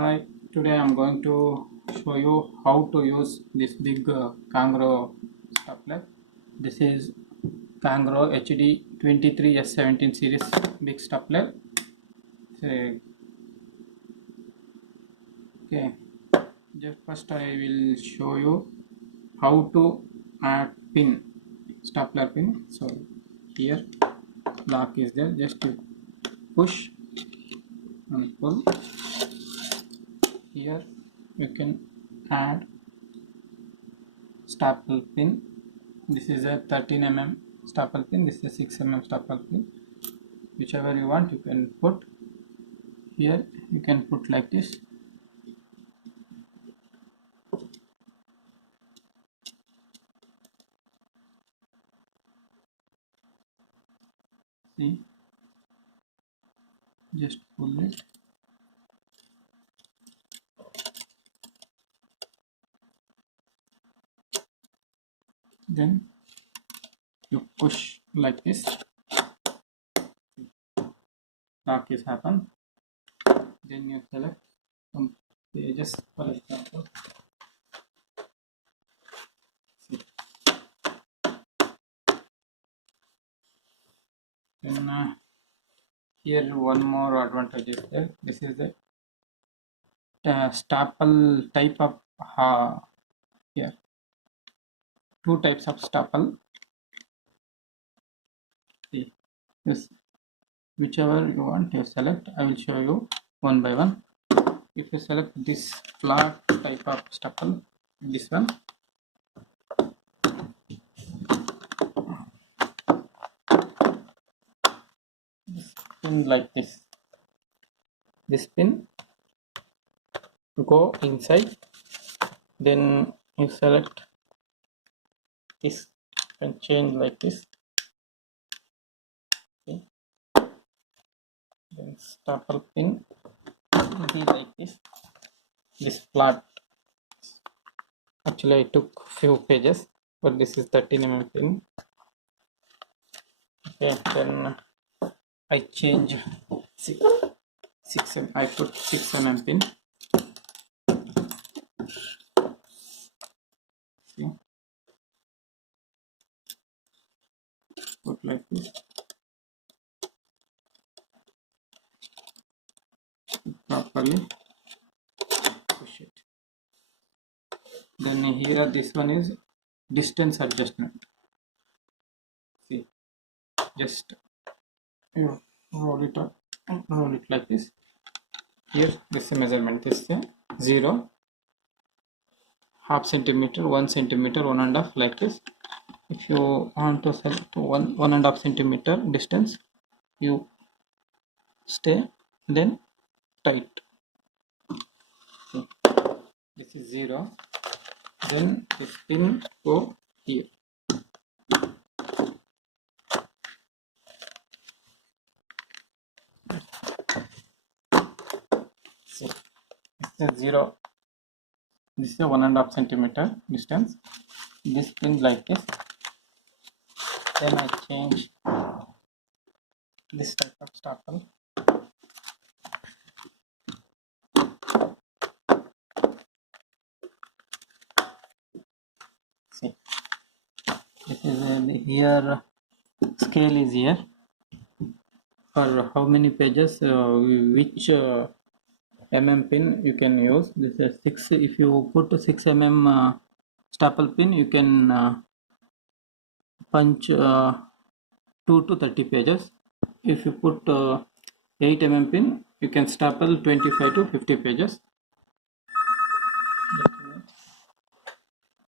Hi, today I'm going to show you how to use this big Kangro stapler. This is Kangro HD 23S17 series big stapler. So, okay, just first I will show you how to add pin, stapler pin. So here lock is there, just to push and pull. Here you can add staple pin. This is a 13 mm staple pin, this is a 6 mm staple pin. Whichever you want you can put. Here you can put like this. See, just pull it. Then you push like this. Lock is happen. Then you select some pages, for example. See. Then here one more advantage is there. This is the staple type of here two types of staple. See this, whichever you want you select. I will show you one by one. If you select this flat type of staple, this one, this pin like this pin go inside, then you select this and change like this. Okay. Then staple pin will be like this flat. Actually I took few pages, but this is 13 mm pin. Okay, then I change 6 mm. I put 6 mm pin. See, put like this. Properly push it. Then here this one is distance adjustment. See, just you roll it up, roll it like this. Here this is measurement. This is 0, half centimeter, 1 centimeter, 1.5 like this. If you want to select 1.5 centimeter distance, you stay, then tight. This is 0. Then this pin go here. See, this is 0. This is a 1.5 centimeter distance. This pin like this. Then I change this type of staple. See, this is here scale is here for how many pages, which mm pin you can use. This is 6. If you put 6 mm staple pin, you can punch 2 to 30 pages. If you put 8 mm pin, you can staple 25 to 50 pages.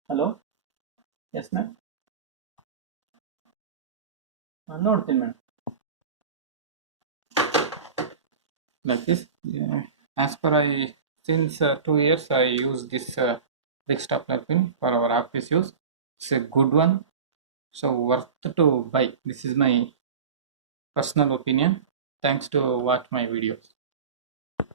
Hello, yes ma'am. ನೋಡ್ತೀನಿ madam like this. As per since 2 years I use this big stapler pin for our office use. It's a good one, so worth to buy. This is my personal opinion. Thanks to watch my videos.